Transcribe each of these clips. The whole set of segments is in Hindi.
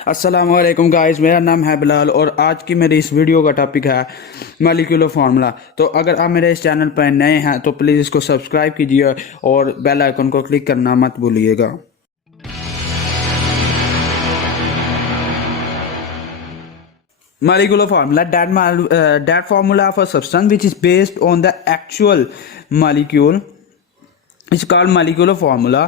अस्सलामुअलैकुम गाइस, मेरा नाम है बिलाल और आज की मेरी इस वीडियो का टॉपिक है मॉलिक्यूलर फार्मूला। तो अगर आप मेरे इस चैनल पर नए हैं तो प्लीज़ इसको सब्सक्राइब कीजिए और बेल आइकन को क्लिक करना मत भूलिएगा। Molecular formula, that formula of a substance which is based on the actual molecule is called molecular formula,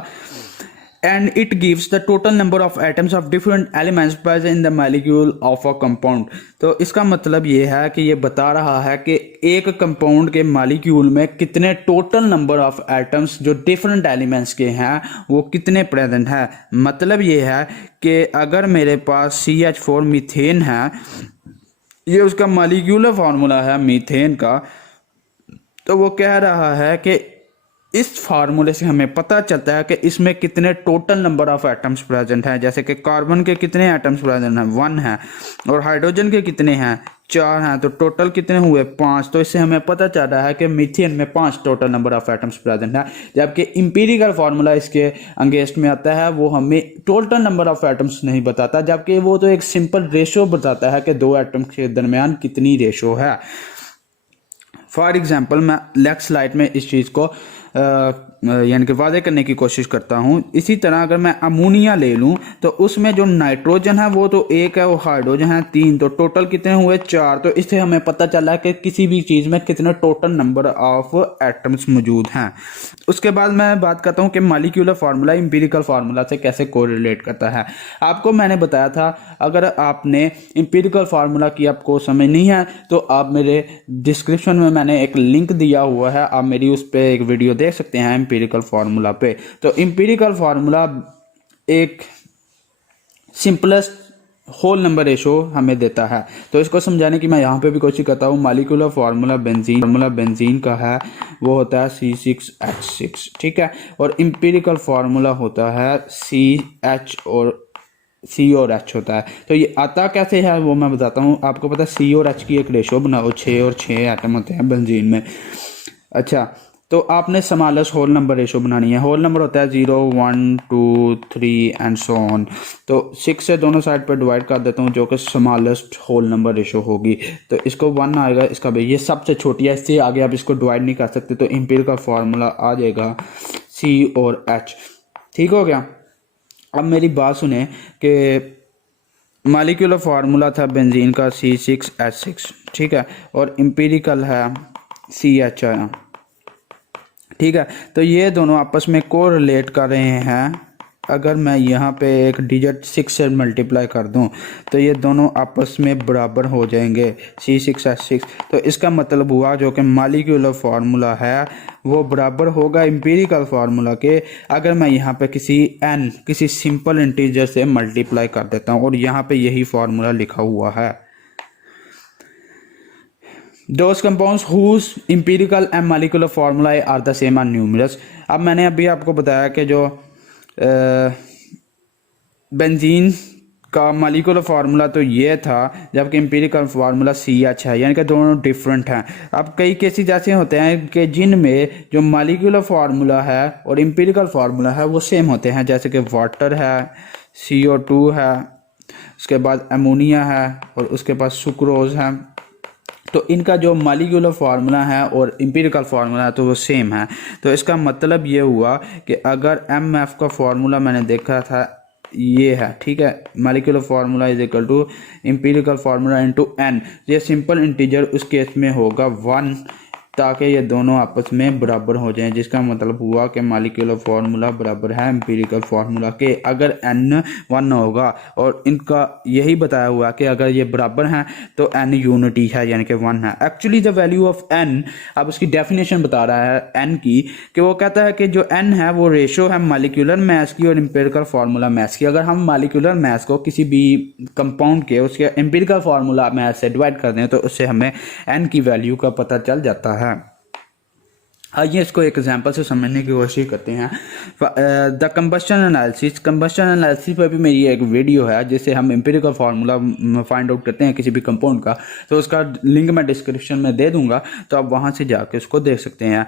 and it gives the total number of atoms of different elements present in the molecule of a compound। तो इसका मतलब ये है कि ये बता रहा है कि एक कंपाउंड के मॉलिक्यूल में कितने टोटल नंबर ऑफ एटम्स जो डिफरेंट एलिमेंट्स के हैं वो कितने प्रेजेंट है। मतलब ये है कि अगर मेरे पास CH4 मीथेन है, ये उसका मॉलिक्यूलर फार्मूला है मीथेन का, तो वो कह रहा है कि इस फार्मूले से हमें पता चलता है कि इसमें कितने total number of atoms present हैं। जैसे कि कार्बन के कितने एटम्स प्रेजेंट हैं, 1 है, और हाइड्रोजन के कितने हैं, 4 हैं, तो टोटल कितने हुए, 5। तो इससे हमें पता चल रहा है कि मीथेन में 5 total number of atoms present है। जबकि इंपीरिकल फार्मूला इसके अंगेंस्ट में आता है, वो हमें टोटल नंबर ऑफ एटम्स नहीं बताता, जबकि वो तो एक सिंपल रेशो बताता है कि 2 एटम्स के दरमियान कितनी रेशो है। फॉर एग्जाम्पल, मैं नेक्स्ट स्लाइड में इस चीज़ को यानी कि वादे करने की कोशिश करता हूँ। इसी तरह अगर मैं अमोनिया ले लूँ तो उसमें जो नाइट्रोजन है वो तो 1 है, वो हाइड्रोजन है 3, तो टोटल कितने हुए, 4। तो इससे हमें पता चला है कि किसी भी चीज़ में कितने टोटल नंबर ऑफ एटम्स मौजूद हैं। उसके बाद मैं बात करता हूँ कि मॉलिक्यूलर फार्मूला इंपीरिकल फार्मूला से कैसे कोरिलेट करता है। आपको मैंने बताया था, अगर आपने इंपीरिकल फार्मूला की आपको समझ नहीं है तो आप मेरे डिस्क्रिप्शन में मैंने एक लिंक दिया हुआ है, आप मेरी उस पर एक वीडियो देख सकते हैं इंपीरिकल फार्मूला पे। तो इंपीरिकल फार्मूला एक सिंपलेस्ट होल नंबर रेशो हमें देता है। तो इसको समझाने की मैं यहाँ पे भी कोशिश करता हूँ। मॉलिक्यूलर फार्मूला बेंजीन का है, वो होता है C6H6, ठीक है। और इंपीरिकल फार्मूला होता है CH और C और H होता है। तो ये आता कैसे है वो मैं बताता हूँ। आपको पता है C और H की एक रेशो बनाओ, 6 और 6 एटम होते हैं बेंजीन में। अच्छा, तो आपने स्मॉलेस्ट होल नंबर रेशो बनानी है। होल नंबर होता है 0, 1, 2, 3 एंड सो ऑन। तो 6 से दोनों साइड पर डिवाइड कर देता हूँ, जो कि स्मॉलेस्ट होल नंबर रेशो होगी। तो इसको 1 आएगा, इसका भाई ये सबसे छोटी है, इससे आगे आप इसको डिवाइड नहीं कर सकते। तो इंपीरिकल फार्मूला आ जाएगा C और H। ठीक हो गया। अब मेरी बात सुने कि मॉलिक्यूलर फार्मूला था बेंजीन का C6H6, ठीक है, और इंपीरिकल है CH आया, ठीक है। तो ये दोनों आपस में कोरिलेट कर रहे हैं। अगर मैं यहाँ पे एक डिजिट 6 से मल्टीप्लाई कर दूँ तो ये दोनों आपस में बराबर हो जाएंगे, C6H6। तो इसका मतलब हुआ जो कि मॉलिक्यूलर फार्मूला है वो बराबर होगा इंपीरिकल फार्मूला के, अगर मैं यहाँ पे किसी सिंपल इंटीजर से मल्टीप्लाई कर देता हूँ। और यहाँ पे यही फार्मूला लिखा हुआ है, Those compounds whose empirical and molecular formulae are the same are numerous। अब मैंने अभी आपको बताया कि जो बेंजीन का मॉलिक्यूलर फार्मूला तो ये था, जबकि एम्पिरिकल फार्मूला CH है, यानी कि दोनों डिफरेंट हैं। अब कई केसेस ऐसे होते हैं कि जिनमें जो मॉलिक्यूलर फार्मूला है और एम्पिरिकल फार्मूला है वो सेम होते हैं, जैसे कि वाटर है, CO2 है, उसके बाद अमोनिया है और उसके बाद सुक्रोज है। तो इनका जो मॉलिक्यूलर फार्मूला है और इंपीरिकल फार्मूला है तो वो सेम है। तो इसका मतलब ये हुआ कि अगर MF का फार्मूला मैंने देखा था ये है, ठीक है, molecular formula is equal to empirical formula into n। ये सिंपल इंटीजर उस केस में होगा 1, ताकि ये दोनों आपस में बराबर हो जाएं, जिसका मतलब हुआ कि मॉलिक्यूलर फार्मूला बराबर है एम्पिरिकल फार्मूला के अगर n 1 होगा। और इनका यही बताया हुआ कि अगर ये बराबर हैं तो n यूनिटी है, यानी कि 1 है। Actually the value of n, अब उसकी डेफिनेशन बता रहा है n की, कि वो कहता है कि जो n है वो रेशो है मॉलिक्यूलर मास की और एम्पिरिकल फार्मूला मास की। अगर हम मॉलिक्यूलर मास को किसी भी कंपाउंड के उसके एम्पिरिकल फार्मूला मास से डिवाइड कर दें तो उससे हमें n की वैल्यू का पता चल जाता है। आइए इसको एक एग्जांपल से समझने की कोशिश करते हैं। द कंबस्शन एनालिसिस पर भी मेरी एक वीडियो है जिससे हम एम्पिरिकल फार्मूला फाइंड आउट करते हैं किसी भी कंपाउंड का, तो उसका लिंक मैं डिस्क्रिप्शन में दे दूंगा, तो आप वहां से जाके उसको देख सकते हैं।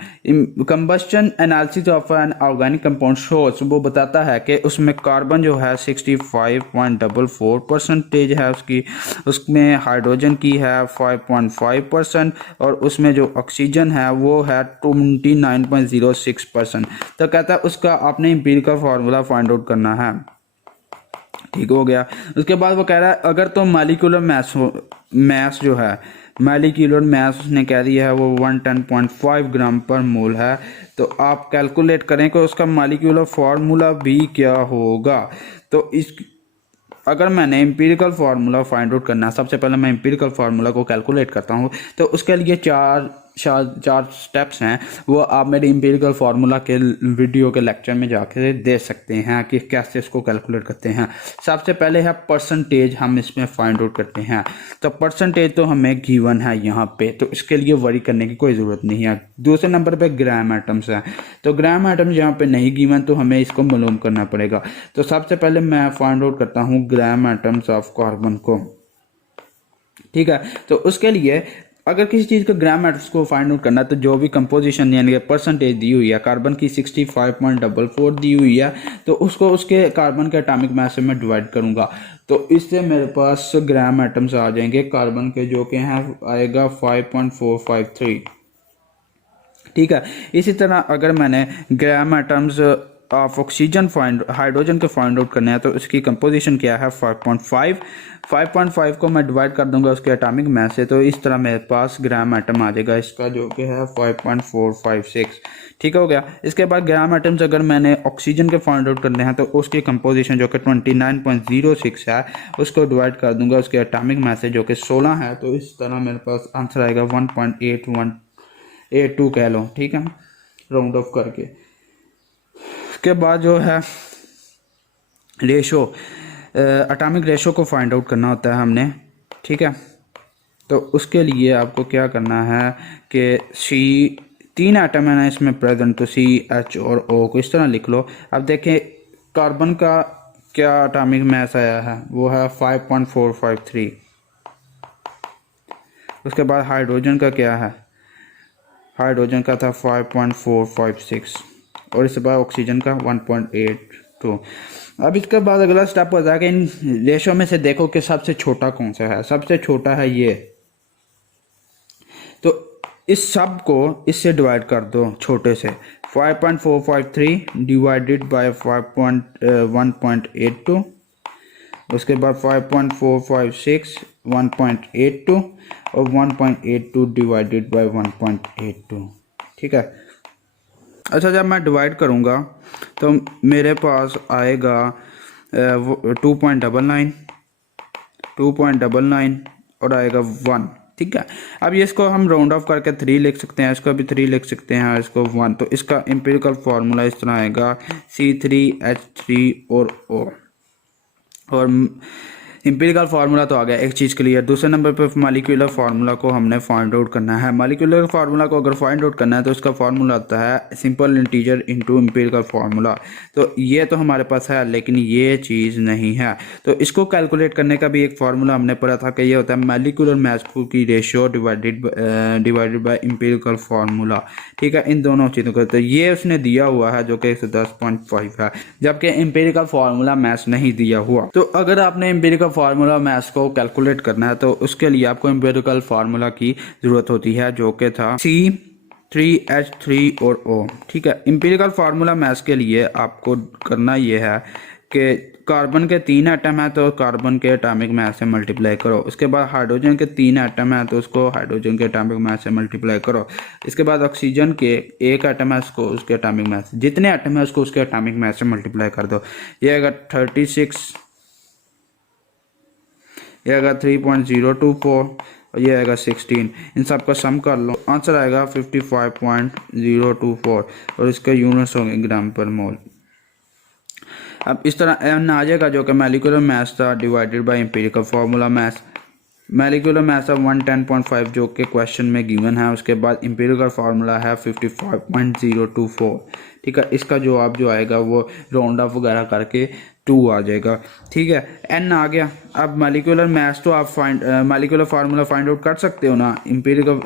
Combustion analysis of an organic compound shows, वो बताता है कि उसमें कार्बन जो है 65.44% है उसकी, उसमें हाइड्रोजन की है 5.5% और उसमें जो ऑक्सीजन है वो है 29.06%। तो कहता है उसका आपने एम्पिरिकल फार्मूला फाइंड आउट करना है। ठीक हो गया। उसके बाद वो कह रहा है अगर तो मालिक्यूलर मैस जो है, मालिक्यूलर मैस उसने कह दिया है वो 110.5 ग्राम पर मोल है, तो आप कैलकुलेट करें कि उसका मालिक्यूलर फार्मूला भी क्या होगा। तो इस अगर मैंने एम्पिरिकल फार्मूला फाइंड आउट करना है, सबसे पहले मैं एम्पिरिकल फार्मूला को कैलकुलेट करता हूँ, तो उसके लिए चार स्टेप्स हैं, वो आप मेरे एम्पिरिकल फार्मूला के वीडियो के लेक्चर में जाके देख सकते हैं कि कैसे इसको कैलकुलेट करते हैं। सबसे पहले है परसेंटेज, हम इसमें फाइंड आउट करते हैं। तो परसेंटेज तो हमें गिवन है यहाँ पे, तो इसके लिए वरी करने की कोई ज़रूरत नहीं है। दूसरे नंबर पे ग्राम आइटम्स हैं, तो ग्राम आइटम्स यहाँ पे नहीं गिवन, तो हमें इसको मालूम करना पड़ेगा। तो सबसे पहले मैं फाइंड आउट करता हूँ ग्राम आइटम्स ऑफ कार्बन को। ठीक है, तो उसके लिए अगर किसी चीज़ का ग्राम एटम्स को फाइंड आउट करना है, तो जो भी कंपोजिशन यानी कि परसेंटेज दी हुई है, कार्बन की 65.44 दी हुई है, तो उसको उसके कार्बन के एटॉमिक मास से मैं डिवाइड करूंगा, तो इससे मेरे पास ग्राम एटम्स आ जाएंगे कार्बन के, जो कि हैं आएगा 5.453। ठीक है, इसी तरह अगर मैंने ग्राम एटम्स ऑफ ऑक्सीजन हाइड्रोजन के फाइंड आउट करने हैं, तो उसकी कंपोजिशन क्या है 5.5 को मैं डिवाइड कर दूंगा उसके एटॉमिक मास से, तो इस तरह मेरे पास ग्राम एटम आ जाएगा इसका, जो कि है 5.456। ठीक हो गया। इसके बाद ग्राम एटम्स अगर मैंने ऑक्सीजन के फाइंड आउट करने हैं, तो उसकी कंपोजिशन जो कि 29.06 है, उसको डिवाइड कर दूंगा उसके एटॉमिक मास से, जो कि 16 है, तो इस तरह मेरे पास आंसर आएगा 1.8182 कह लो। ठीक है, राउंड ऑफ करके। उसके बाद जो है रेशो, एटॉमिक रेशो को फाइंड आउट करना होता है हमने। ठीक है, तो उसके लिए आपको क्या करना है कि तीन एटम है ना इसमें प्रेजेंट, तो CH और O को इस तरह लिख लो। अब देखें कार्बन का क्या एटॉमिक मास आया है, वो है 5.453। उसके बाद हाइड्रोजन का क्या है, हाइड्रोजन का था 5.456 और इसके बाद ऑक्सीजन का 1.82। अब इसके बाद अगला स्टेप होता है कि इन रेशो में से देखो कि सबसे छोटा कौन सा है। सबसे छोटा है ये, तो इस सब को इससे डिवाइड कर दो छोटे से। 5.453 डिवाइडेड बाय 1.82, उसके बाद 5.456 1.82 और 1.82 डिवाइडेड बाय 1.82। ठीक है। अच्छा, जब मैं डिवाइड करूँगा तो मेरे पास आएगा 2.99 और आएगा 1। ठीक है, अब ये इसको हम राउंड ऑफ करके 3 लिख सकते हैं, इसको भी 3 लिख सकते हैं, इसको 1। तो इसका एम्पिरिकल फार्मूला इस तरह आएगा C3H3 और O। और एम्पिरिकल फार्मूला तो आ गया, एक चीज़ क्लियर। दूसरे नंबर पे मालिक्यूलर फार्मूला को हमने फाइंड आउट करना है। मालिक्यूलर फार्मूला को अगर फाइंड आउट करना है तो उसका फार्मूला होता है simple integer into empirical formula. तो ये तो हमारे पास है, लेकिन ये चीज़ नहीं है। तो इसको कैलकुलेट करने का भी एक फार्मूला हमने पढ़ा था कि ये होता है मालिक्यूलर मास की ratio divided by empirical formula. ठीक है, इन दोनों चीज़ों को तो ये उसने दिया हुआ है जो कि 110.5 है, जबकि एम्पिरिकल फार्मूला मैथ्स नहीं दिया हुआ। तो अगर आपने एम्पिरिकल फार्मूला मैथ्स को कैलकुलेट करना है तो उसके लिए आपको एम्पिरिकल फार्मूला की ज़रूरत होती है, जो कि था C3H3 और O। ठीक है, एम्पिरिकल फार्मूला मैथ्स के लिए आपको करना ये है कि कार्बन के 3 एटम है तो कार्बन के एटॉमिक मास से मल्टीप्लाई करो। उसके बाद हाइड्रोजन के 3 एटम है तो उसको हाइड्रोजन के एटॉमिक मास से मल्टीप्लाई करो। इसके बाद ऑक्सीजन के 1 एटम है, उसको उसके एटॉमिक मास, जितने एटम है उसको उसके एटॉमिक मास से मल्टीप्लाई कर दो। ये आएगा 36, ये आएगा 3.024 और ये आएगा 16। इन सब का सम कर लो, आंसर आएगा 55.024 और इसका यूनिट्स होंगे ग्राम पर मोल। अब इस तरह एन आ जाएगा जो कि मॉलिक्यूलर मास था divided by empirical formula mass. Molecular mass of 110.5 जो कि क्वेश्चन में गिवन है। उसके बाद एम्पिरिकल फार्मूला है 55.024। ठीक है, इसका जवाब जो आएगा वो राउंड ऑफ वगैरह करके 2 आ जाएगा। ठीक है, एन आ गया। अब मॉलिक्यूलर मास तो आप मॉलिक्यूलर फार्मूला फाइंड आउट कर सकते हो ना, empirical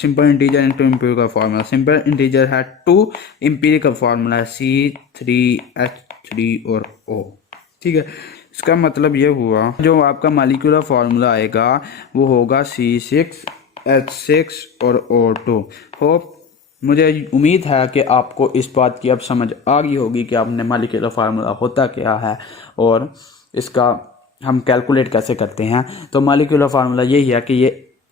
simple integer into empirical formula. Simple integer है 2, एम्पिरिकल फार्मूला है C3H3 और O। ठीक है, इसका मतलब ये हुआ जो आपका मॉलिक्यूलर फार्मूला आएगा वो होगा C6H6 और O2। होप मुझे उम्मीद है कि आपको इस बात की अब समझ आ गई होगी कि आपने मॉलिक्यूलर फार्मूला होता क्या है और इसका हम कैलकुलेट कैसे करते हैं। तो मॉलिक्यूलर फार्मूला यही है कि ये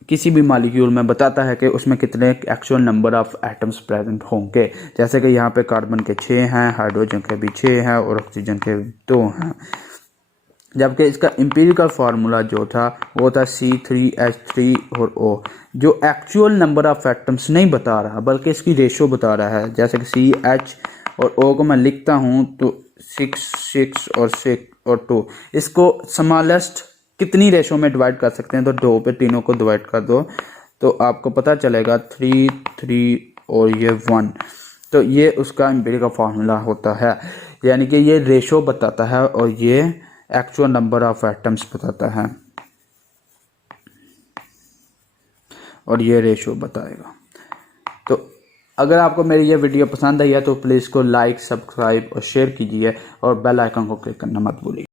किसी भी मॉलिक्यूल में बताता है कि उसमें कितने actual number of atoms present होंगे। जैसे कि यहाँ पे कार्बन के 6 हैं, हाइड्रोजन के भी 6 हैं और ऑक्सीजन के 2 हैं। जबकि इसका एम्पिरिकल फार्मूला जो था वो था C3H3 और O, जो एक्चुअल नंबर ऑफ एटम्स नहीं बता रहा बल्कि इसकी रेशो बता रहा है। जैसे कि CH और O को मैं लिखता हूँ तो 6 6 और 6 और 2, इसको स्मॉलेस्ट कितनी रेशो में डिवाइड कर सकते हैं, तो 2 पे तीनों को डिवाइड कर दो तो आपको पता चलेगा 3 3 और ये 1। तो ये उसका एम्पिरिकल फार्मूला होता है, यानी कि ये रेशो बताता है और ये एक्चुअल नंबर ऑफ एटम्स बताता है और ये रेशो बताएगा। तो अगर आपको मेरी ये वीडियो पसंद आई है तो प्लीज़ को लाइक, सब्सक्राइब और शेयर कीजिए और बेल आइकन को क्लिक करना मत भूलिए।